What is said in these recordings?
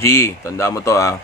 G, tanda mo to ha.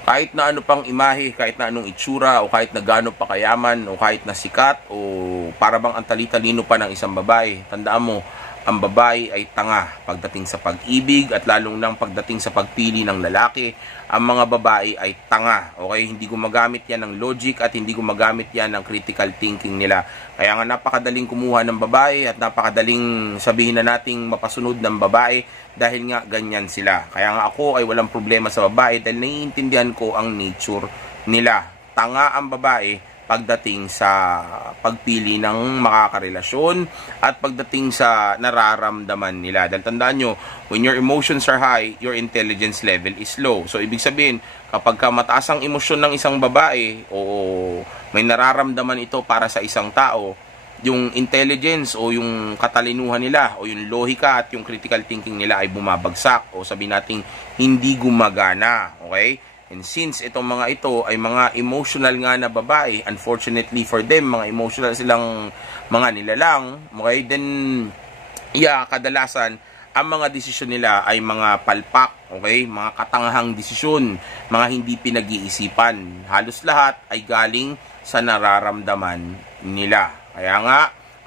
Kahit na ano pang imahe, kahit na anong itsura, o kahit na gaano pa kayaman, o kahit na sikat, o para bang ang tali-talino pa ng isang babae, tandaan mo, ang babae ay tanga pagdating sa pag-ibig at lalong nang pagdating sa pagpili ng lalaki. Ang mga babae ay tanga, okay? Hindi gumagamit yan ng logic at hindi gumagamit yan ng critical thinking nila. Kaya nga napakadaling kumuha ng babae at napakadaling sabihin na nating mapasunod ng babae dahil nga ganyan sila. Kaya nga ako ay walang problema sa babae dahil naiintindihan ko ang nature nila. Tanga ang babae pagdating sa pagpili ng makakarelasyon at pagdating sa nararamdaman nila. Dahil tandaan nyo, when your emotions are high, your intelligence level is low. So, ibig sabihin, kapag mataas ang emosyon ng isang babae o may nararamdaman ito para sa isang tao, yung intelligence o yung katalinuhan nila o yung lohika at yung critical thinking nila ay bumabagsak o sabihin natin hindi gumagana. Okay? And since itong mga ito ay mga emotional nga na babae, unfortunately for them, mga emotional silang mga nilalang, okay, then, kadalasan, ang mga desisyon nila ay mga palpak, okay, mga katangahang desisyon, mga hindi pinag-iisipan. Halos lahat ay galing sa nararamdaman nila. Kaya nga,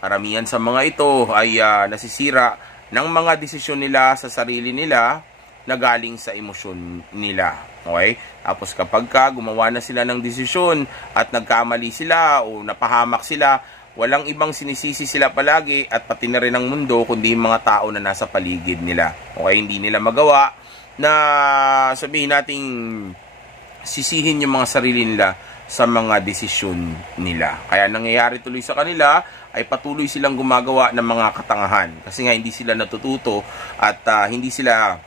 karamihan sa mga ito ay nasisira ng mga desisyon nila sa sarili nila na galing sa emosyon nila. Okay? Tapos kapag gumawa na sila ng desisyon at nagkamali sila o napahamak sila, walang ibang sinisisi sila palagi at pati na rin ang mundo kundi yung mga tao na nasa paligid nila. Okay? Hindi nila magawa na sabihin nating sisihin yung mga sarili nila sa mga desisyon nila. Kaya nangyayari tuloy sa kanila ay patuloy silang gumagawa ng mga katangahan kasi nga hindi sila natututo at hindi sila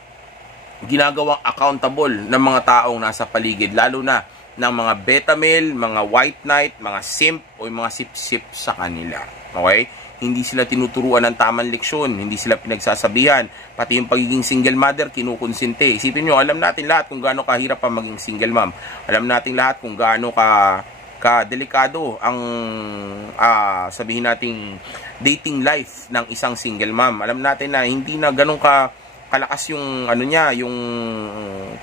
ginagawang accountable ng mga taong nasa paligid, lalo na ng mga beta male, mga white knight, mga simp o mga sip-sip sa kanila. Okay? Hindi sila tinuturuan ng tamang leksyon, hindi sila pinagsasabihan, pati yung pagiging single mother kinukonsente. Isipin nyo, alam natin lahat kung gaano kahirap ang maging single mom. Alam natin lahat kung gaano ka-delikado ang sabihin nating dating life ng isang single mom. Alam natin na hindi na ganun kalakas yung yung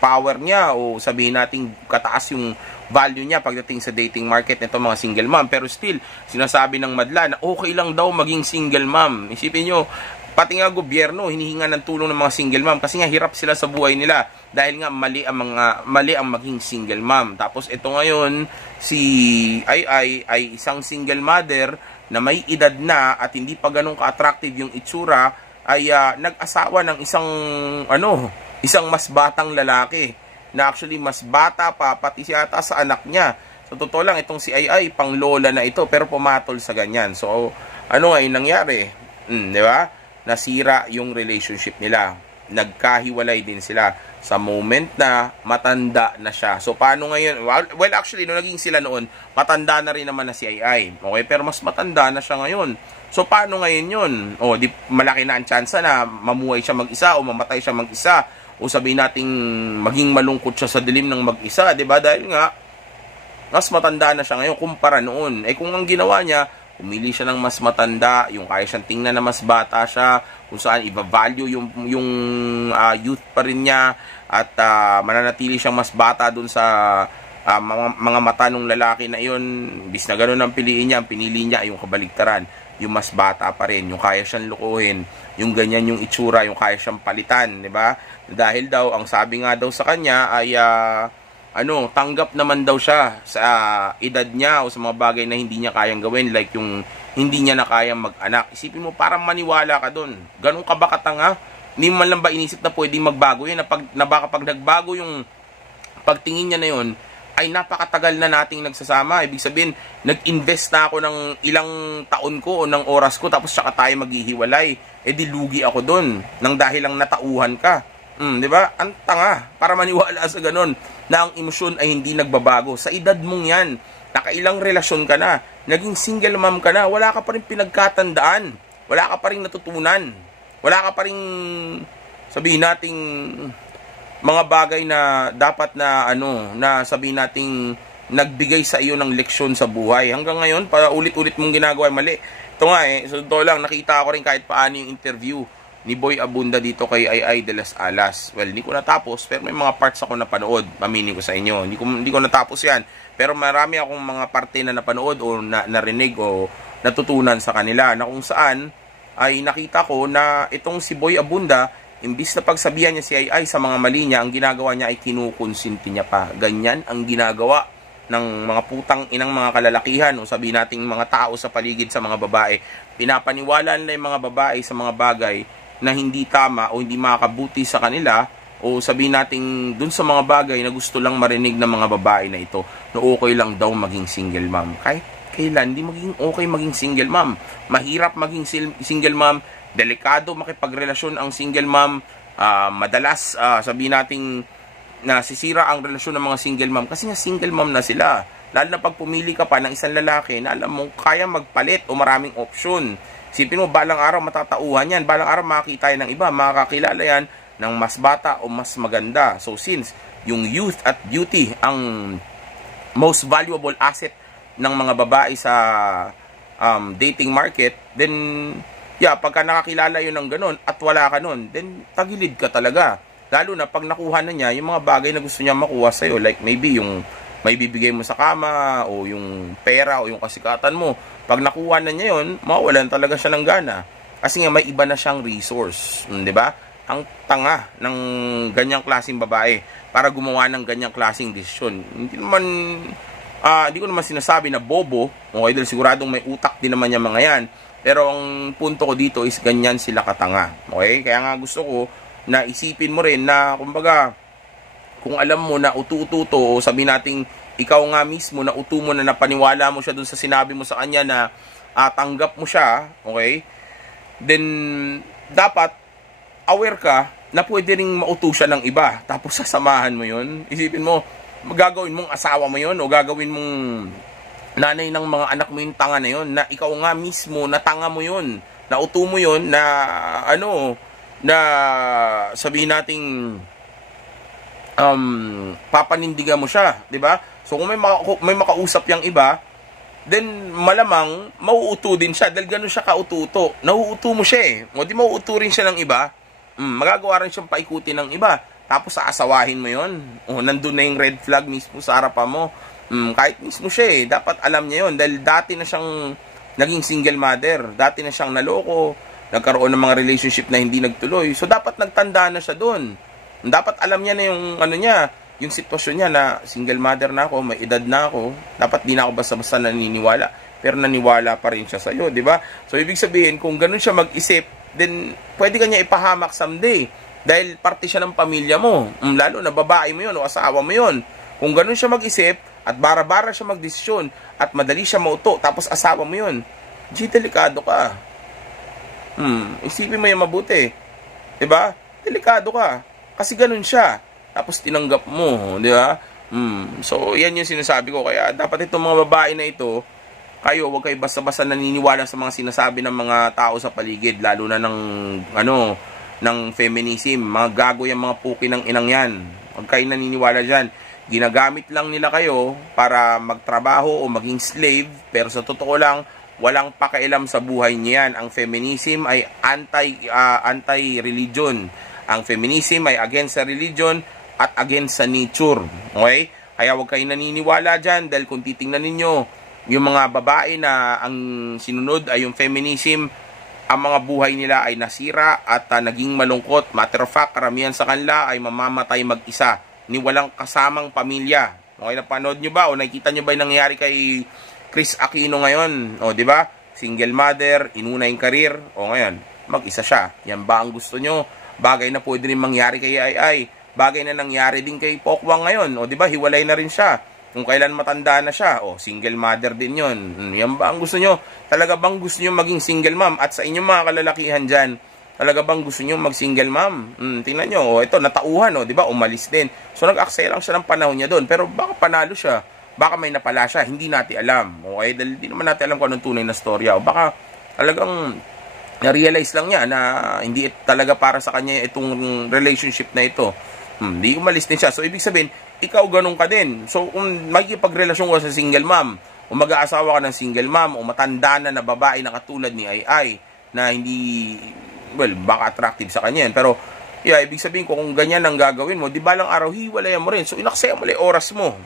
power niya o sabihin natin kataas yung value niya pagdating sa dating market nito mga single mom. Pero still, sinasabi ng madla na okay lang daw maging single mom. Isipin nyo, pati nga gobyerno hinihinga ng tulong ng mga single mom kasi nga hirap sila sa buhay nila dahil nga mali ang maging single mom. Tapos ito ngayon si ay isang single mother na may edad na at hindi pa ganun ka-attractive yung itsura ay nag-asawa ng isang mas batang lalaki na actually mas bata pa pati siya ata sa anak niya. So totoo lang itong si ay pang lola na ito pero pumatol sa ganyan. So ano nga yung nangyari? Di ba? Nasira yung relationship nila. Nagkahiwalay din sila sa moment na matanda na siya. So paano ngayon? Well actually nung naging sila noon, matanda na rin naman na si ay. Okay, pero mas matanda na siya ngayon. So, paano ngayon yun? O, di malaki na ang tsansa na mamuhay siya mag-isa o mamatay siya mag-isa. O sabihin nating maging malungkot siya sa dilim ng mag-isa, di ba? Dahil nga, mas matanda na siya ngayon kumpara noon. Eh, kung ang ginawa niya, pumili siya ng mas matanda, yung kaya siyang tingnan na mas bata siya, kung saan i-value yung youth pa rin niya, at mananatili siyang mas bata dun sa mga mata ng lalaki na yun. Bis na ganun ang piliin niya, ang pinili niya ay yung kabaligtaran. Yung mas bata pa rin, yung kaya siyang lukuhin, yung ganyan yung itsura, yung kaya siyang palitan, di ba? Dahil daw, ang sabi nga daw sa kanya ay, tanggap naman daw siya sa edad niya o sa mga bagay na hindi niya kayang gawin, like yung hindi niya na kayang mag-anak. Isipin mo, parang maniwala ka dun. Ganun ka ba katanga? Hindi man lang ba inisip na pwedeng magbago yun, na baka pag nagbago yung pagtingin niya na yun, ay napakatagal na nating nagsasama. Ibig sabihin, nag-invest na ako ng ilang taon ko o ng oras ko tapos saka tayo maghihiwalay. Eh di lugi ako doon nang dahil lang natauhan ka. Di ba? Ang tanga para maniwala sa ganun na ang emosyon ay hindi nagbabago. Sa edad mong yan, nakailang relasyon ka na, naging single mom ka na, wala ka pa rin pinagkatandaan, wala ka pa rin natutunan, wala ka pa rin sabihin nating mga bagay na dapat na na sabihin nating nagbigay sa iyo ng leksyon sa buhay. Hanggang ngayon, pa ulit-ulit mong ginagawa mali. Ito nga so ito lang, nakita ko rin kahit paano yung interview ni Boy Abunda dito kay Ai de las Alas. Well, hindi ko natapos, pero may mga parts ako napanood. Mamini ko sa inyo. Hindi ko natapos yan. Pero marami akong mga parte na napanood o narinig o natutunan sa kanila na kung saan ay nakita ko na itong si Boy Abunda, imbis na pagsabihan niya si Ai sa mga mali niya, ang ginagawa niya ay kinukonsinti niya pa. Ganyan ang ginagawa ng mga putang inang mga kalalakihan o sabihin nating mga tao sa paligid sa mga babae. Pinapaniwala nila yung mga babae sa mga bagay na hindi tama o hindi makakabuti sa kanila, o sabihin nating dun sa mga bagay na gusto lang marinig ng mga babae na ito na okay lang daw maging single mom. Kahit kailan, hindi maging okay maging single mom. Mahirap maging single mom, delikado makipagrelasyon ang single mom, madalas sabihin nating nasisira ang relasyon ng mga single mom kasi nga single mom na sila. Lalo na pag pumili ka pa ng isang lalaki na alam mo kaya magpalit o maraming option. Sipin mo, balang araw matatauhan yan, balang araw makakita yan ng iba, makakakilala yan ng mas bata o mas maganda. So since yung youth at beauty ang most valuable asset ng mga babae sa dating market, then pagka nakakilala yun ng ganun at wala ka nun, then tagilid ka talaga. Lalo na pag nakuha na niya yung mga bagay na gusto niya makuha sa'yo, like maybe yung may bibigay mo sa kama o yung pera o yung kasikatan mo. Pag nakuha na niya yun, mawalan talaga siya ng gana. Kasi nga may iba na siyang resource, di ba? Ang tanga ng ganyang klaseng babae para gumawa ng ganyang klaseng desisyon. Hindi ko naman sinasabi na bobo, okay, dahil siguradong may utak din naman yung mga yan. Pero ang punto ko dito is ganyan sila katanga. Okay? Kaya nga gusto ko na isipin mo rin na, kumbaga, kung alam mo na utu-uto o sabi nating ikaw nga mismo na utu mo na napaniwala mo siya dun sa sinabi mo sa kanya na tanggap mo siya, okay? Then, dapat aware ka na pwede ring mauto siya ng iba. Tapos sasamahan mo yun. Isipin mo, gagawin mong asawa mo yun o gagawin mong nanay ng mga anak mo yung tanga na yun, na ikaw nga mismo na tanga mo yun, na uto mo yun, na na sabihin nating papanindigan mo siya, 'di ba? So kung may makausap yang iba, then malamang mauuto din siya dahil gano'n siya kaututo. Nauuto mo siya eh. O di mauuto rin siya ng iba. Magagawa rin siyang paikutin ng iba. Tapos aasawahin mo 'yon. O nandun na yung red flag mismo sa harapan mo. Kahit mismo siya eh, dapat alam niya 'yon dahil dati na siyang naging single mother, dati na siyang naloko, nagkaroon ng mga relationship na hindi nagtuloy. So dapat nagtanda na siya doon. Dapat alam niya na yung yung sitwasyon niya na single mother na ako, may edad na ako. Dapat di na ako basta-basta naniniwala. Pero naniwala pa rin siya sa iyo, di ba? So ibig sabihin, kung ganun siya mag-isip, then pwede ka niya ipahamak someday. Dahil parte siya ng pamilya mo. Lalo na babae mo yun o asawa mo yun. Kung ganun siya mag-isip at bara-bara siya magdesisyon at madali siya mauto tapos asawa mo yun, delikado ka. Isipin mo yung mabuti. Diba? Delikado ka. Kasi ganun siya. Tapos tinanggap mo. Diba? So, yan yung sinasabi ko. Kaya dapat itong mga babae na ito, kayo, huwag kayo basta-basta naniniwala sa mga sinasabi ng mga tao sa paligid. Lalo na ng feminism. Mga gago yung mga puki ng inang yan. Huwag kayo naniniwala dyan. Ginagamit lang nila kayo para magtrabaho o maging slave. Pero sa totoo lang, walang pakialam sa buhay niyan. Ang feminism ay anti-religion. Ang feminism ay against sa religion at against sa nature. Okay? Kaya huwag kayo naniniwala dyan dahil kung titingnan ninyo, yung mga babae na ang sinunod ay yung feminism, ang mga buhay nila ay nasira at naging malungkot. Matter of fact, karamihan sa kanila ay mamamatay mag-isa ni walang kasamang pamilya. Okay, napanood nyo ba o nakikita nyo ba yung nangyayari kay Chris Aquino ngayon? O, di ba? Single mother, inuna yung career, o ngayon, mag-isa siya. Yan ba ang gusto nyo? Bagay na pwede rin mangyari kay Ai. Bagay na nangyari din kay Pokwang ngayon. O, di ba? Hiwalay na rin siya. Kung kailan matanda na siya, o, single mother din yon. Yan ba ang gusto nyo? Talaga bang gusto nyo maging single mom? At sa inyong mga kalalakihan dyan, talaga bang gusto nyo mag-single mom? Tingnan nyo, o, ito, natauhan, o, di ba? Umalis din. So, nag-aksaya lang siya ng panahon niya doon. Pero baka panalo siya. Baka may napala siya, hindi natin alam. Okay? Dahil hindi naman natin alam kung anong tunay na storya. O baka talagang na-realize lang niya na hindi talaga para sa kanya itong relationship na ito. Hindi umalis din siya. So, ibig sabihin, ikaw ganun ka din. So, kung makikipagrelasyon ka sa single mom, o mag-aasawa ka ng single mom, o matanda na babae na katulad ni Ai, na hindi well, baka attractive sa kanya yan. Pero, yeah, ibig sabihin ko, kung ganyan ang gagawin mo, di balang araw, hiwalayan mo rin. So, inaksaya mo lang oras mo.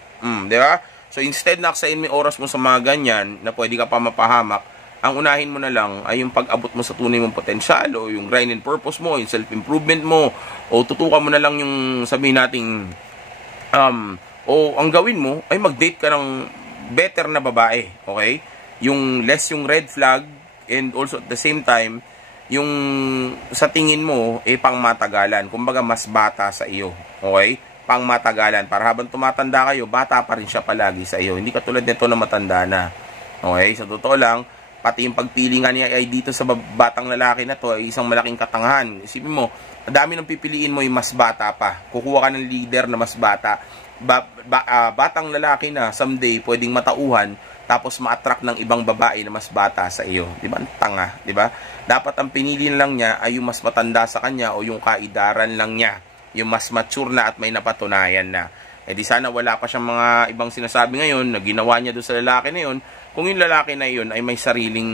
Di ba? So, instead na aksayin mo oras mo sa mga ganyan, na pwede ka pa mapahamak, ang unahin mo na lang ay yung pag-abot mo sa tunay mong potensyal, o yung grind and purpose mo, yung self-improvement mo, o tutukan mo na lang yung sabihin nating, o ang gawin mo ay mag-date ka ng better na babae, okay? Yung less yung red flag, and also at the same time, yung sa tingin mo, pang matagalan. Kumbaga, mas bata sa iyo. Okay? Pang matagalan. Para habang tumatanda kayo, bata pa rin siya palagi sa iyo. Hindi katulad nito na matanda na. Okay? Sa totoo lang, pati yung pagpili nga niya ay dito sa batang lalaki na to ay isang malaking katangahan. Isipin mo, dami ng pipiliin mo yung mas bata pa. Kukuha ka ng leader na mas bata. Batang lalaki na someday pwedeng matauhan, tapos ma-attract ng ibang babae na mas bata sa iyo. Di ba? Ang tanga, di ba? Dapat ang pinili lang niya ay yung mas matanda sa kanya o yung kaidaran lang niya. Yung mas mature na at may napatunayan na. Di sana wala pa siyang mga ibang sinasabi ngayon na ginawa niya doon sa lalaki na yun. Kung yung lalaki na yun ay may sariling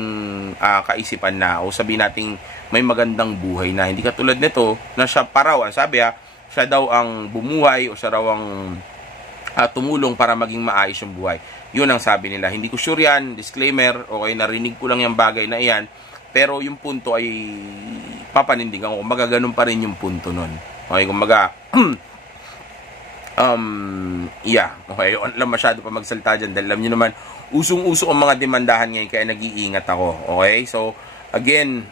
kaisipan na, o sabihin nating may magandang buhay na. Hindi katulad nito na siya paraw. Sabi siya daw ang bumuhay o siya raw ang tumulong para maging maayos yung buhay. Yun ang sabi nila. Hindi ko sure yan. Disclaimer. Okay, narinig ko lang yung bagay na iyan. Pero yung punto ay papanindigan ko. Kumbaga, ganun pa rin yung punto nun. Okay, kumbaga, yeah. Okay, lang masyado pa magsalta dyan. Dahil alam nyo naman, usong-uso ang mga demandahan ngayon. Kaya nag-iingat ako. Okay, so, again,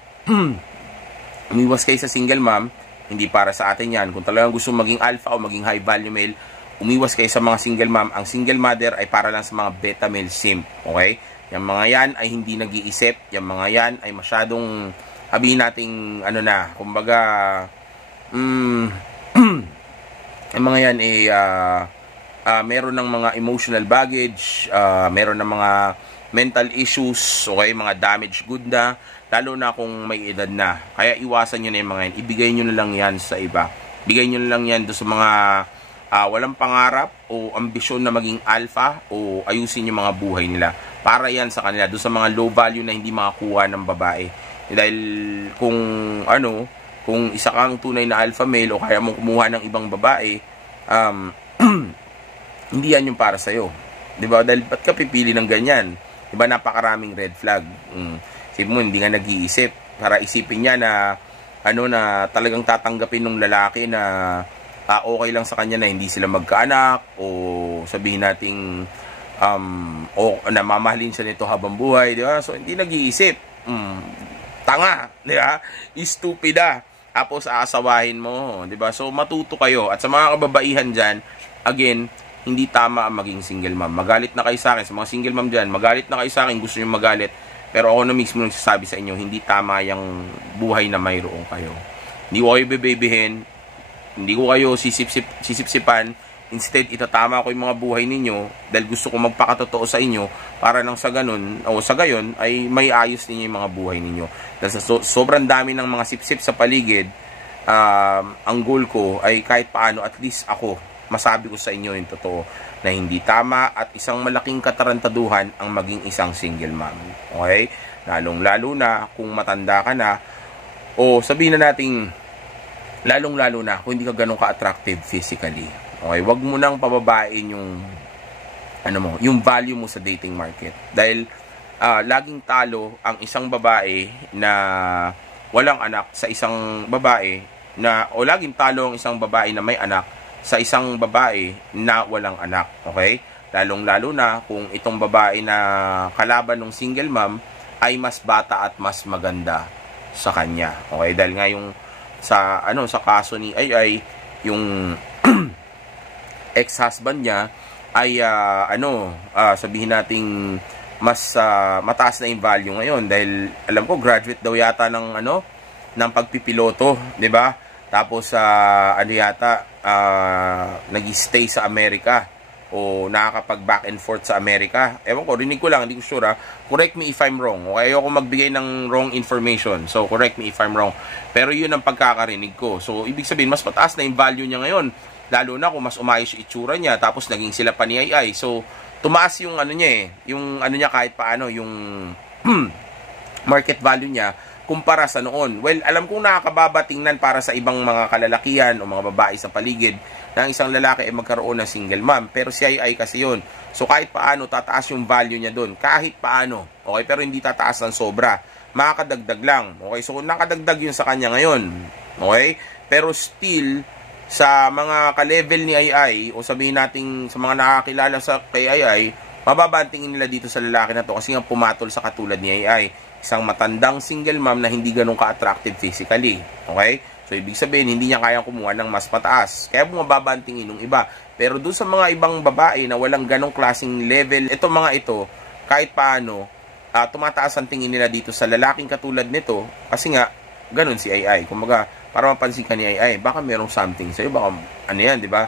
umiwas kayo sa single mom. Hindi para sa atin yan. Kung talagang gusto maging alpha o maging high value male, umiwas kayo sa mga single mom. Ang single mother ay para lang sa mga beta male simp. Okay? Yung mga yan ay hindi nag-iisip. Yung mga yan ay masyadong, sabihin nating, ano na, kumbaga, yung mga yan ay, meron ng mga emotional baggage, meron ng mga mental issues, okay? Mga damaged good na, lalo na kung may edad na. Kaya iwasan nyo na yung mga yan. Ibigay nyo na lang yan sa iba. Bigay nyo na lang yan doon sa mga walang pangarap o ambisyon na maging alpha, o ayusin yung mga buhay nila. Para yan sa kanila, doon sa mga low value na hindi makakuha ng babae. Dahil kung kung isa kang tunay na alpha male o kaya mong kumuha ng ibang babae, hindi yan yung para sa'yo. Diba? Dahil ba't ka pipili ng ganyan? Diba, napakaraming red flag. Isipin mo, hindi nga nag-iisip. Para isipin niya na na talagang tatanggapin ng lalaki na okay lang sa kanya na hindi sila magkaanak, o sabihin nating o namamahalin siya nito habang buhay, di ba? So hindi nag-iisip. Tanga, di ba? Stupida. Tapos aasawahin mo, di ba? So matuto kayo. At sa mga kababaihan diyan, again, hindi tama ang maging single mom. Magalit na kayo sa akin, sa mga single mom diyan, magalit na kayo sa akin, gusto niyo magalit. Pero ako na mismo nagsasabi sa inyo, hindi tama yung buhay na mayroon kayo. Hindi ko kayo bebebehin, hindi ko kayo sisipsipan. Instead, itatama ko yung mga buhay ninyo dahil gusto ko magpakatotoo sa inyo para nang sa ganun, o sa gayon, ay may ayos ninyo yung mga buhay ninyo. Dahil sa sobrang dami ng mga sipsip sa paligid, ang goal ko ay kahit paano, at least ako, masabi ko sa inyo yung totoo, na hindi tama at isang malaking katarantaduhan ang maging isang single mom. Okay? Lalong-lalo na kung matanda ka na, o sabihin na nating lalong-lalo na kung hindi ka ganun ka-attractive physically. Okay? Wag mo nang pababain yung yung value mo sa dating market. Dahil laging talo ang isang babae na walang anak sa isang babae na, o laging talo ang isang babae na may anak sa isang babae na walang anak. Okay? Lalong-lalo na kung itong babae na kalaban ng single mom ay mas bata at mas maganda sa kanya. Okay? Dahil nga yung sa kaso ni Ay, yung ex-husband niya ay sabihin nating mas mataas na yung value ngayon, dahil alam ko graduate daw yata ng ng pagpipiloto, 'di ba? Tapos nag-stay sa Amerika, o nakakapag back and forth sa Amerika. Ewan ko, rinig ko lang, hindi ko sure. Correct me if I'm wrong. Okay, ayoko magbigay ng wrong information. So, correct me if I'm wrong. Pero yun ang pagkakarinig ko. So, ibig sabihin, mas mataas na yung value niya ngayon. Lalo na kung mas umayos yung itsura niya, tapos naging sila pa ni Ay. So, tumaas yung niya yung niya kahit paano, yung market value niya, kumpara sa noon. Well, alam kong nakakababa tingnan para sa ibang mga kalalakihan o mga babae sa paligid na ang isang lalaki ay magkaroon ng single mom. Pero si ay kasi yun. So kahit paano, tataas yung value niya doon. Kahit paano. Okay? Pero hindi tataas ng sobra. Makakadagdag lang. Okay? So nakadagdag yun sa kanya ngayon. Okay? Pero still, sa mga ka-level ni Ai, o sabihin natin sa mga nakakilala sa kay Ai, mababa ang tingin nila dito sa lalaki na to kasi nga pumatol sa katulad ni Ai. Isang matandang single mom na hindi ganun ka-attractive physically. Okay? So, ibig sabihin, hindi niya kayang kumuha ng mas mataas. Kaya bumababa ang tingin ng iba. Pero doon sa mga ibang babae na walang ganong klaseng level, itong mga ito, kahit paano, tumataas ang tingin nila dito sa lalaking katulad nito kasi nga, ganun si Ai. Kumbaga, para mapansin ka ni Ai, baka merong something sa'yo. Baka, ano yan, di ba?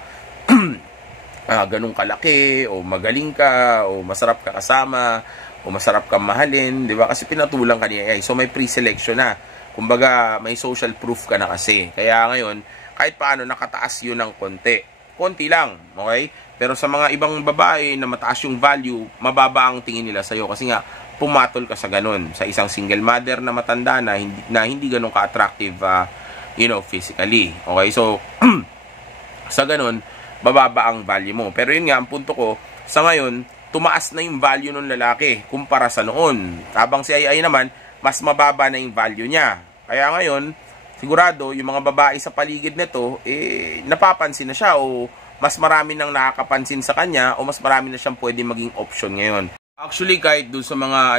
Ganun kalaki, o magaling ka, o masarap ka kasama, o masarap kang mahalin, di ba? Kasi pinatulang ka ni AI. So, may pre-selection na. Kumbaga, may social proof ka na kasi. Kaya ngayon, kahit paano, nakataas yun ng konti. Konti lang, okay? Pero sa mga ibang babae na mataas yung value, mababa ang tingin nila sa'yo. Kasi nga, pumatol ka sa ganun. Sa isang single mother na matanda na hindi ganun ka-attractive, physically. Okay? So, sa ganun, bababa ang value mo. Pero yun nga, ang punto ko, sa ngayon, tumaas na yung value ng lalaki kumpara sa noon. Habang si Ai naman, mas mababa na yung value niya. Kaya ngayon, sigurado, yung mga babae sa paligid nito, napapansin na siya o mas marami nang nakakapansin sa kanya o mas marami na siyang pwede maging option ngayon. Actually, kahit doon sa mga,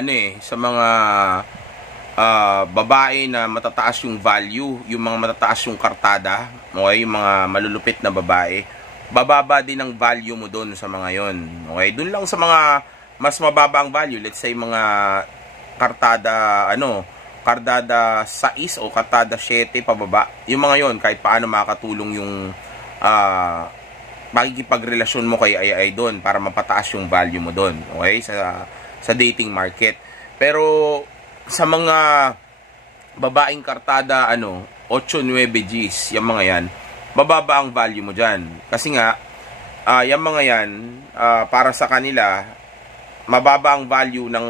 babae na matataas yung value, yung mga matataas yung kartada, okay, yung mga malulupit na babae, bababa din ang value mo doon sa mga yon. Okay? Doon lang sa mga mas mababa ang value, let's say mga kartada 6 o kartada 7 pababa. Yung mga yon kahit paano makakatulong yung makikipagrelasyon mo kay Ai doon para mapataas yung value mo doon. Okay? Sa dating market. Pero sa mga babaeng kartada 8-9 Gs, yung mga yan, bababa ang value mo dyan. Kasi nga, yung mga yan, para sa kanila, mababa ang value ng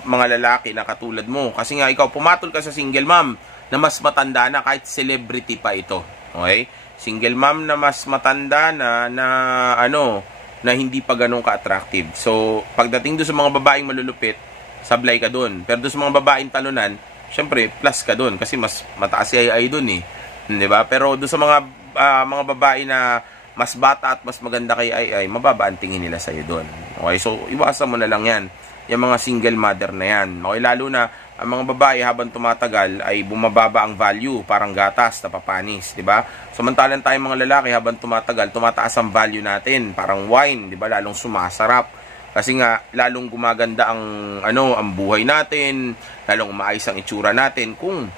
mga lalaki na katulad mo. Kasi nga, ikaw pumatol ka sa single mom na mas matanda na kahit celebrity pa ito. Okay? Single mom na mas matanda na hindi pa ganun ka-attractive. So, pagdating doon sa mga babaeng malulupit, sablay ka doon. Pero doon sa mga babaeng talunan, syempre, plus ka doon. Kasi mas mataas si Ai doon eh. Diba? Pero doon sa mga babae na mas bata at mas maganda kay Ai, mababa ang tingin nila sa'yo doon. Okay? So, iwasan mo na lang yan. Yung mga single mother na yan. Okay? Lalo na, ang mga babae habang tumatagal ay bumababa ang value. Parang gatas na papanis. Diba? Samantalang tayong mga lalaki habang tumatagal, tumataas ang value natin. Parang wine. Diba? Lalong sumasarap. Kasi nga, lalong gumaganda ang buhay natin. Lalong umaayos ang itsura natin kung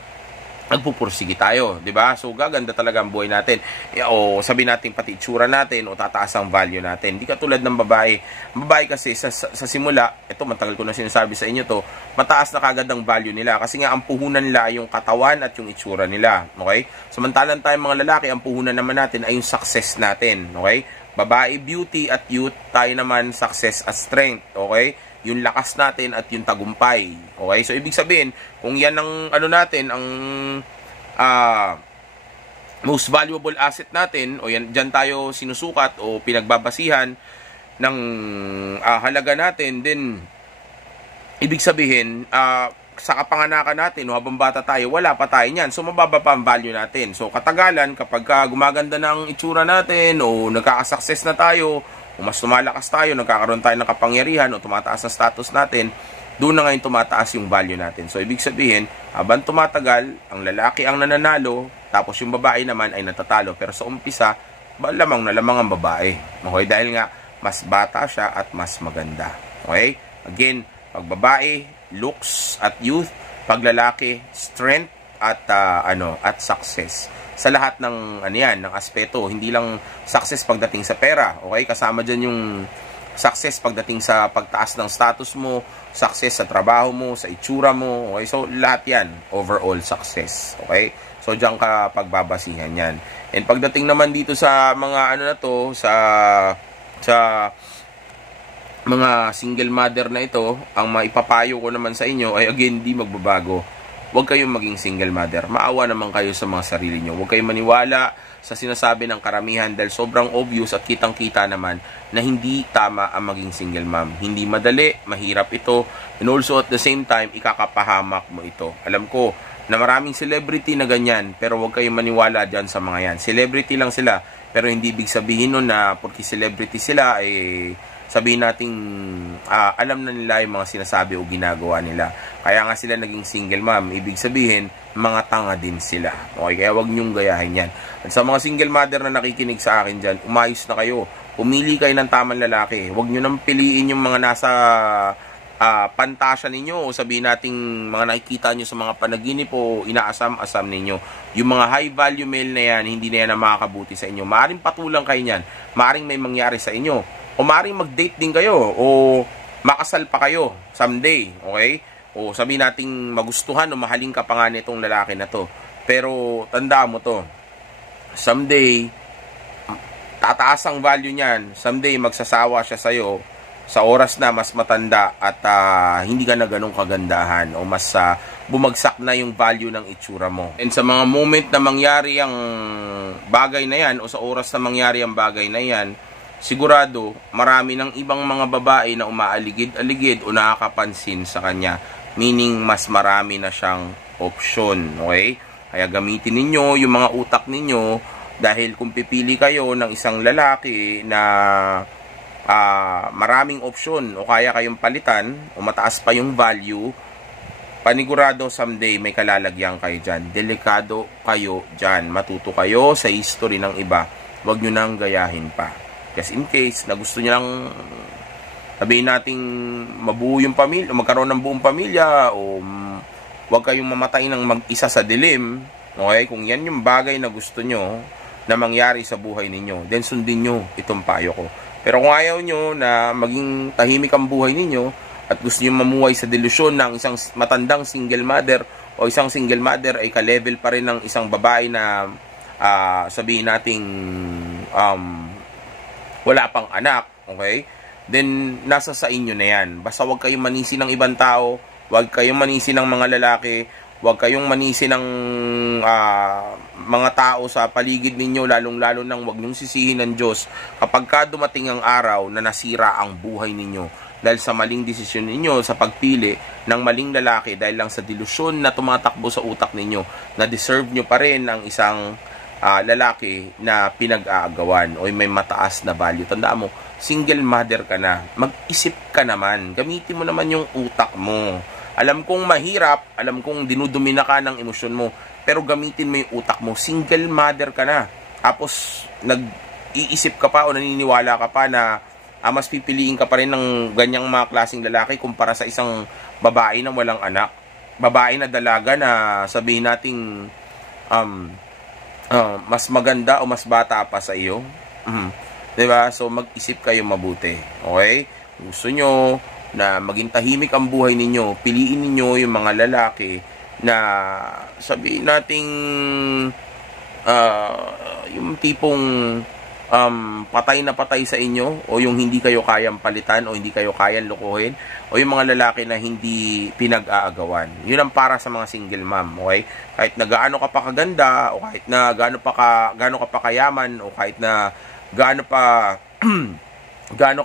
nagpupursige tayo, 'di ba? So gaganda talaga ang buhay natin. O sabi natin pati itsura natin o tataas ang value natin. Hindi katulad ng babae. Ang babae kasi sa simula, ito matagal ko na sinasabi sa inyo to, mataas na kagad ang value nila kasi nga ang puhunan nila ay yung katawan at yung itsura nila, okay? Samantalang tayong mga lalaki, ang puhunan naman natin ay yung success natin, okay? Babae beauty at youth, tayo naman success at strength, okay? Yung lakas natin at yung tagumpay. Okay? So, ibig sabihin, kung yan ang natin, ang most valuable asset natin, o yan, dyan tayo sinusukat o pinagbabasihan ng halaga natin, then, ibig sabihin, sa kapanganakan natin, o habang bata tayo, wala pa tayo niyan. So, mababa pa ang value natin. So, katagalan, kapag gumaganda na ang itsura natin, o nagkakasuccess na tayo, kung mas tumalakas tayo, nagkakaroon tayo ng kapangyarihan o tumataas ang status natin, doon na ngayon tumataas yung value natin. So, ibig sabihin, habang tumatagal, ang lalaki ang nananalo, tapos yung babae naman ay natatalo. Pero sa umpisa, lamang na lamang ang babae. Okay? Dahil nga, mas bata siya at mas maganda. Okay? Again, pag babae, looks at youth, pag lalaki, strength at success. Sa lahat ng ng aspeto, hindi lang success pagdating sa pera, okay? Kasama diyan yung success pagdating sa pagtaas ng status mo, success sa trabaho mo, sa itsura mo, okay? So lahat 'yan, overall success, okay? So diyan ka pagbabasihan 'yan. And pagdating naman dito sa mga sa mga single mother na ito, ang maipapayo ko naman sa inyo ay again, di magbabago. huwag kayong maging single mother. Maawa naman kayo sa mga sarili nyo. Huwag kayong maniwala sa sinasabi ng karamihan dahil sobrang obvious at kitang-kita naman na hindi tama ang maging single mom. Hindi madali, mahirap ito, and also at the same time, ikakapahamak mo ito. Alam ko na maraming celebrity na ganyan, pero huwag kayong maniwala dyan sa mga yan. Celebrity lang sila, pero hindi ibig sabihin nun na porque celebrity sila, sabihin nating alam na nila yung mga sinasabi o ginagawa nila. Kaya nga sila naging single mom. Ibig sabihin, mga tanga din sila. Okay, kaya wag niyong gayahin yan. At sa mga single mother na nakikinig sa akin dyan, umayos na kayo. Pumili kayo ng tamang lalaki. Huwag niyo nang piliin yung mga nasa pantasya ninyo o sabihin nating mga nakikita nyo sa mga panaginip o inaasam-asam ninyo. Yung mga high value male na yan, hindi na yan na makakabuti sa inyo. Maaring patulang kayo yan. Maaring may mangyari sa inyo. O maaaring mag-date din kayo o makasal pa kayo someday, okay? O sabihin nating magustuhan o mahalin ka pa nga nitong lalaki na to. Pero tandaan mo to, someday tataas ang value niyan, someday magsasawa siya sa'yo sa oras na mas matanda at hindi ka na ganun kagandahan o mas bumagsak na yung value ng itsura mo. And sa mga moment na mangyari ang bagay na yan o sa oras na mangyari ang bagay na yan, sigurado marami ng ibang mga babae na umaaligid-aligid o nakakapansin sa kanya. Meaning mas marami na siyang option, okay? Kaya gamitin ninyo yung mga utak ninyo dahil kung pipili kayo ng isang lalaki na maraming option o kaya kayong palitan o mataas pa yung value, panigurado someday may kalalagyan kayo dyan. Delikado kayo dyan. Matuto kayo sa history ng iba. Huwag nyo nang gayahin pa. Just in case na gusto nyo lang sabihin nating mabuo yung pamilya, magkaroon ng buong pamilya o huwag kayong mamatay ng mag-isa sa dilim, okay? Kung yan yung bagay na gusto nyo na mangyari sa buhay ninyo, then sundin nyo itong payo ko. Pero kung ayaw nyo na maging tahimik ang buhay ninyo at gusto nyo mamuhay sa delusyon ng isang matandang single mother o isang single mother ay ka-level pa rin ng isang babae na sabihin nating wala pang anak, okay? Then nasa sa inyo na yan. Basta huwag kayong manisi ng ibang tao, huwag kayong manisi ng mga lalaki, huwag kayong manisi ng mga tao sa paligid ninyo, lalong-lalo nang huwag niyong sisihin ng Diyos kapag ka dumating ang araw na nasira ang buhay ninyo dahil sa maling desisyon ninyo sa pagpili ng maling lalaki dahil lang sa delusyon na tumatakbo sa utak ninyo na deserve nyo pa rin ang isang lalaki na pinag-aagawan o may mataas na value. Tandaan mo, single mother ka na, mag-isip ka naman, gamitin mo naman yung utak mo. Alam kong mahirap, alam kong dinudumi na ka ng emosyon mo, pero gamitin mo yung utak mo. Single mother ka na, tapos nag-iisip ka pa o naniniwala ka pa na mas pipiliin ka pa rin ng ganyang mga klaseng lalaki kumpara sa isang babae na walang anak, babae na dalaga na sabihin nating mas maganda o mas bata pa sa iyo. Diba? So, mag-isip kayo mabuti. Okay? Gusto nyo na maging tahimik ang buhay ninyo, piliin ninyo yung mga lalaki na sabihin nating yung tipong patay na patay sa inyo o yung hindi kayo kayang palitan o hindi kayo kayang lukuhin o yung mga lalaki na hindi pinag-aagawan. Yun ang para sa mga single mom, okay? Kahit na gaano ka pa kaganda o kahit na gaano ka pa kayaman o kahit na gaano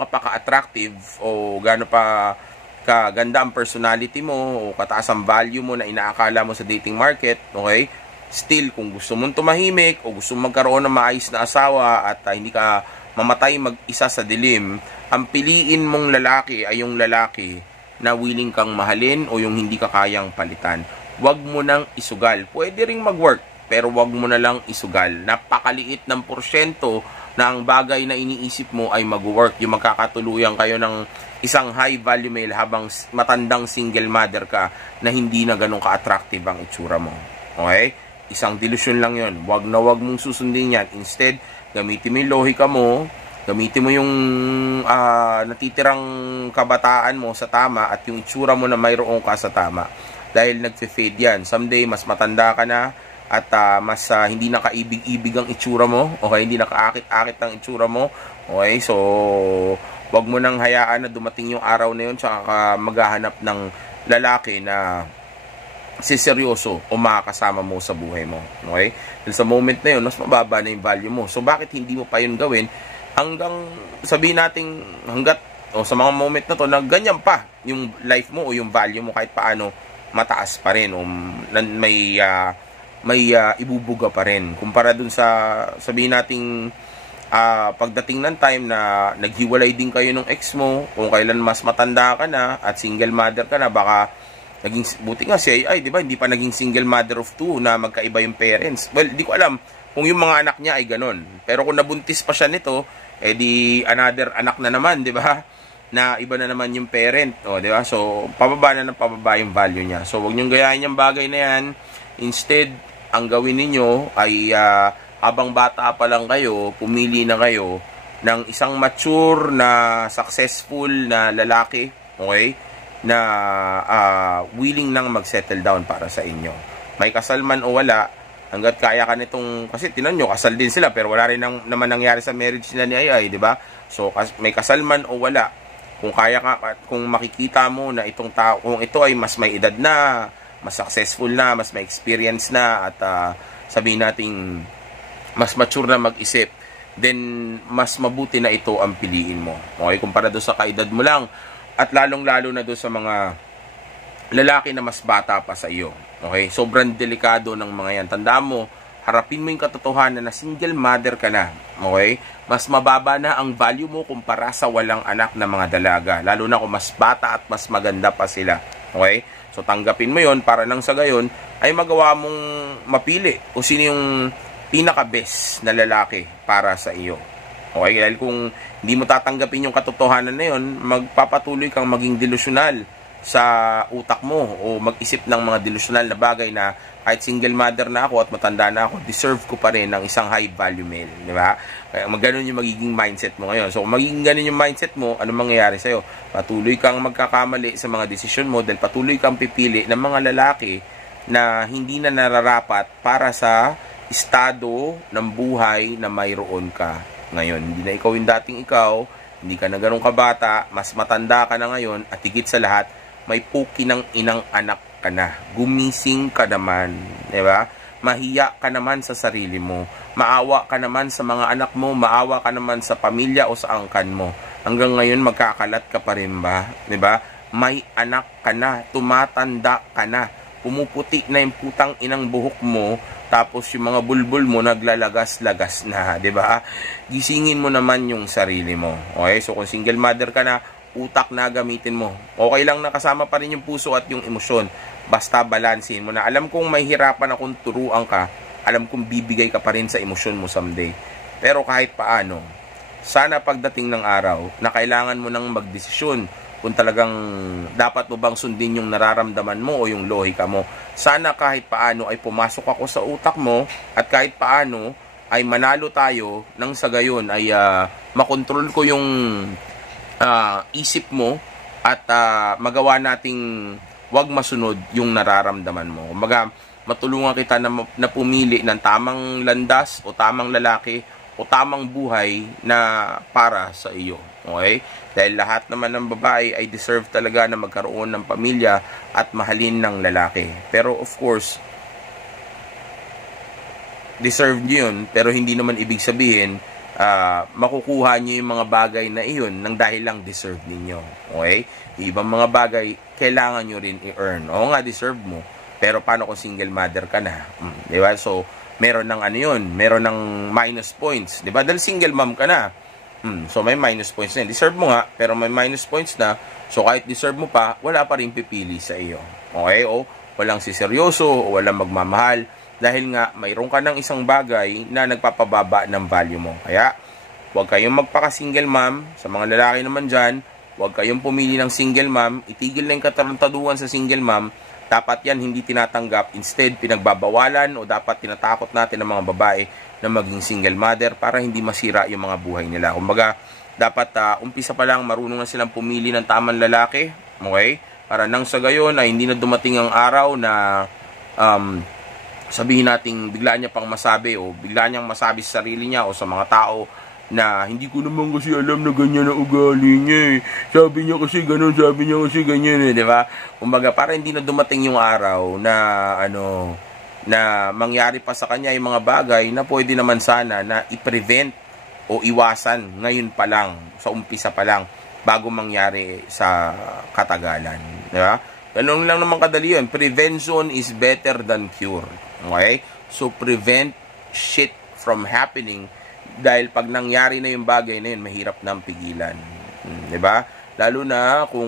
ka pa ka-attractive o gaano pa kaganda ang personality mo o kataas ang value mo na inaakala mo sa dating market, okay? Still, kung gusto mong tumahimik o gusto mong magkaroon ng maayos na asawa at hindi ka mamatay mag-isa sa dilim, ang piliin mong lalaki ay yung lalaki na willing kang mahalin o yung hindi ka kayang palitan. Huwag mo nang isugal. Pwede ring mag-work, pero huwag mo na lang isugal. Napakaliit ng porsyento na ang bagay na iniisip mo ay mag-work. Yung magkakatuluyan kayo ng isang high value male habang matandang single mother ka na hindi na ganun ka-attractive ang itsura mo. Okay? Isang delusyon lang yon. Wag mong susundin yan. Instead, gamitin mo yung lohika mo, gamitin mo yung natitirang kabataan mo sa tama at yung itsura mo na mayroon ka sa tama. Dahil nagfe-fade yan. Someday, mas matanda ka na at mas hindi nakaibig-ibig ang itsura mo. Okay? Hindi nakaakit-akit ang itsura mo. Okay? So, wag mo nang hayaan na dumating yung araw na yun tsaka ka maghahanap ng lalaki na siseryoso o makakasama mo sa buhay mo. Okay? Dahil sa moment na yun, mas mababa na yung value mo. So, bakit hindi mo pa yun gawin hanggang sabihin natin hanggat o sa mga moment na to na ganyan pa yung life mo o yung value mo kahit paano mataas pa rin o may ibubuga pa rin. Kumpara dun sa sabihin nating pagdating ng time na naghiwalay din kayo ng ex mo, kung kailan mas matanda ka na at single mother ka na, baka naging, buti nga siya ay, di ba, hindi pa naging single mother of two na magkaiba yung parents. Well, di ko alam kung yung mga anak niya ay ganon. Pero kung nabuntis pa siya nito, eh di another anak na naman, di ba? Na iba na naman yung parent, o, di ba? So, pababa na ng pababa yung value niya. So, wag niyong gayahin yung bagay na yan. Instead, ang gawin ninyo ay habang bata pa lang kayo, pumili na kayo ng isang mature na successful na lalaki, okay? Na willing nang mag-settle down para sa inyo. May kasal man o wala, hanggat kaya ka nitong, kasi tinan nyo, kasal din sila, pero wala rin naman nangyari sa marriage nila ni Ay, di ba? So, may kasal man o wala, kung kaya ka, kung makikita mo na itong tao, kung ito ay mas may edad na, mas successful na, mas may experience na, at sabihin nating mas mature na mag-isip, then mas mabuti na ito ang piliin mo. Okay, kumpara doon sa kaedad mo lang, at lalong-lalo na doon sa mga lalaki na mas bata pa sa iyo. Okay? Sobrang delikado ng mga yan. Tandaan mo, harapin mo yung katotohanan na single mother ka na. Okay? Mas mababa na ang value mo kumpara sa walang anak na mga dalaga. Lalo na kung mas bata at mas maganda pa sila. Okay? So, tanggapin mo yon para nang sa gayon ay magawa mong mapili o sino yung pinaka-best na lalaki para sa iyo. Okay, dahil kung hindi mo tatanggapin yung katotohanan na yun, magpapatuloy kang maging delusional sa utak mo o mag-isip ng mga delusional na bagay na kahit single mother na ako at matanda na ako, deserve ko pa rin ng isang high value male, di ba? Kaya magganon yung magiging mindset mo ngayon. So, kung magiging ganon yung mindset mo, ano mangyayari sa'yo? Patuloy kang magkakamali sa mga desisyon mo dahil patuloy kang pipili ng mga lalaki na hindi na nararapat para sa estado ng buhay na mayroon ka ngayon. Hindi na ikaw yung dating ikaw, hindi ka na ganun kabata, mas matanda ka na ngayon, at higit sa lahat, may puki ng inang anak ka na. Gumising ka naman, di ba? Mahiya ka naman sa sarili mo. Maawa ka naman sa mga anak mo, maawa ka naman sa pamilya o sa angkan mo. Hanggang ngayon, magkakalat ka pa rin ba? Di ba? May anak ka na, tumatanda ka na, pumuputi na yung putang inang buhok mo, tapos yung mga bulbul mo naglalagas-lagas na, 'di ba? Gisingin mo naman yung sarili mo. Okay? So kung single mother ka na, utak na gamitin mo. Okay lang na kasama pa rin yung puso at yung emosyon. Basta balansin mo na. Alam kong may hirapan akong turuan ka. Alam kong bibigay ka pa rin sa emosyon mo someday. Pero kahit paano, sana pagdating ng araw na kailangan mo nang magdesisyon kung talagang dapat mo bang sundin yung nararamdaman mo o yung lohika mo. Sana kahit paano ay pumasok ako sa utak mo at kahit paano ay manalo tayo nang sa gayon ay makontrol ko yung isip mo at magawa nating wag masunod yung nararamdaman mo. Kumbaga, matulungan kita na pumili ng tamang landas o tamang lalaki o tamang buhay na para sa iyo. Okay? Dahil lahat naman ng babae ay deserve talaga na magkaroon ng pamilya at mahalin ng lalaki. Pero of course, deserve nyo yun, pero hindi naman ibig sabihin makukuha nyo yung mga bagay na iyon nang dahil lang deserve ninyo. Okay? Yung ibang mga bagay, kailangan nyo rin i-earn. Oo nga, deserve mo. Pero paano kung single mother ka na? Diba? So, meron ng ano yun, meron ng minus points. Diba? Dahil single mom ka na. So, may minus points na. Deserve mo nga, pero may minus points na. So, kahit deserve mo pa, wala pa rin pipili sa iyo. Okay? O, walang siseryoso, o walang magmamahal. Dahil nga, mayroon ka ng isang bagay na nagpapababa ng value mo. Kaya, huwag kayong magpaka-single mom. Sa mga lalaki naman dyan, huwag kayong pumili ng single mom. Itigil na yung katarantaduhan sa single mom. Dapat yan hindi tinatanggap. Instead, pinagbabawalan o dapat tinatakot natin ng mga babae na maging single mother para hindi masira yung mga buhay nila. Kumbaga, dapat umpisa pa lang marunong na silang pumili ng tamang lalaki. Okay? Para nang sa gayon ay hindi na dumating ang araw na sabihin nating bigla niya pang masabi o bigla niyang masabi sa sarili niya o sa mga tao na hindi ko naman kasi alam na ganyan na ugali niya eh. Sabi niya kasi ganun, sabi niya kasi ganyan eh, di ba? Kumbaga, para hindi na dumating yung araw na na mangyari pa sa kanya yung mga bagay na pwede naman sana na i-prevent o iwasan ngayon pa lang, sa umpisa pa lang, bago mangyari sa katagalan. Di ba? Ganun lang naman kadali yun. Prevention is better than cure. Okay? So, prevent shit from happening dahil pag nangyari na yung bagay na yun, mahirap nang pigilan. Diba? Lalo na kung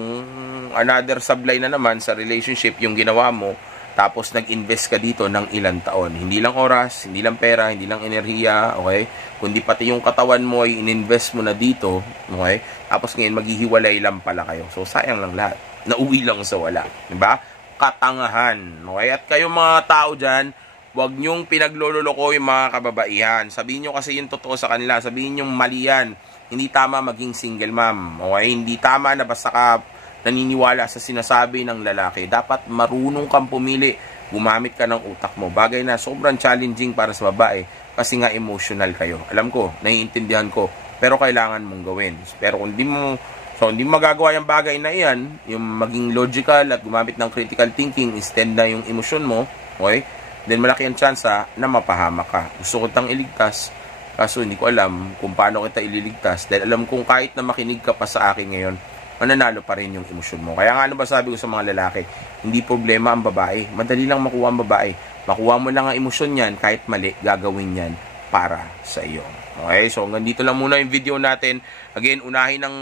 another supply na naman sa relationship yung ginawa mo, tapos nag-invest ka dito ng ilang taon. Hindi lang oras, hindi lang pera, hindi lang enerhiya, okay? Kundi pati yung katawan mo ay ininvest mo na dito, okay? Tapos ngayon maghihiwalay lang pala kayo. So sayang lang lahat. Nauwi lang sa wala. Diba? Katangahan. Okay? At kayong mga tao dyan, huwag nyong pinaglololoko yung mga kababaihan. Sabihin nyo kasi yung totoo sa kanila. Sabihin nyo mali yan. Hindi tama maging single mom. Okay? Hindi tama na basta ka naniniwala sa sinasabi ng lalaki. Dapat marunong kang pumili. Gumamit ka ng utak mo. Bagay na sobrang challenging para sa babae. Kasi nga emotional kayo. Alam ko, naiintindihan ko. Pero kailangan mong gawin. Pero kung di mo magagawa yung bagay na iyan, yung maging logical at gumamit ng critical thinking instead na yung emosyon mo, okay? Then malaki ang tsansa na mapahamak ka. Gusto ko tang iligtas, kaso hindi ko alam kung paano kita ililigtas. Dahil alam kong kahit na makinig ka pa sa akin ngayon, mananalo pa rin yung emosyon mo. Kaya nga ano ba sabi ko sa mga lalaki, hindi problema ang babae. Madali lang makuha ang babae. Makuha mo lang ang emosyon niyan, kahit mali, gagawin yan para sa iyo. Okay, so hanggang dito lang muna yung video natin. Again, unahin ng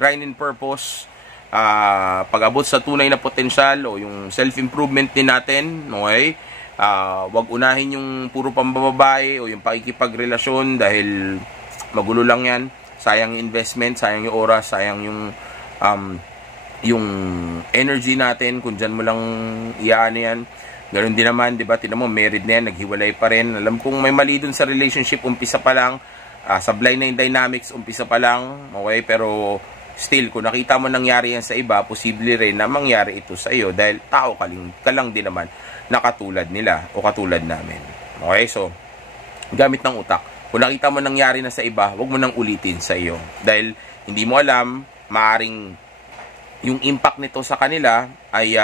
grind and purpose. Pag-abot sa tunay na potensyal o yung self-improvement din natin. Okay, wag unahin yung puro pambababae o yung pakikipagrelasyon dahil magulo lang yan. Sayang investment, sayang yung oras, sayang yung energy natin kung dyan mo lang iyaano yan. Ganoon din naman, 'di ba? Tingnan mo, married na yan, naghiwalay pa rin. Alam kong may mali dun sa relationship, umpisa pa lang. Sablay na yung dynamics, umpisa pa lang. Okay, pero still, kung nakita mo nangyari yan sa iba, posible rin na mangyari ito sa iyo dahil tao ka lang din naman na katulad nila o katulad namin. Okay, so gamit ng utak. Kung nakita mo nangyari na sa iba, huwag mo nang ulitin sa iyo. Dahil hindi mo alam, maaring yung impact nito sa kanila ay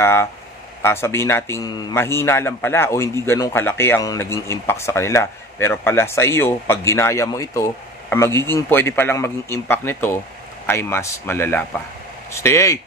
sabihin nating mahina lang pala o hindi ganun kalaki ang naging impact sa kanila. Pero pala sa iyo, pag ginaya mo ito, ang magiging pwede palang maging impact nito ay mas malala pa. Stay!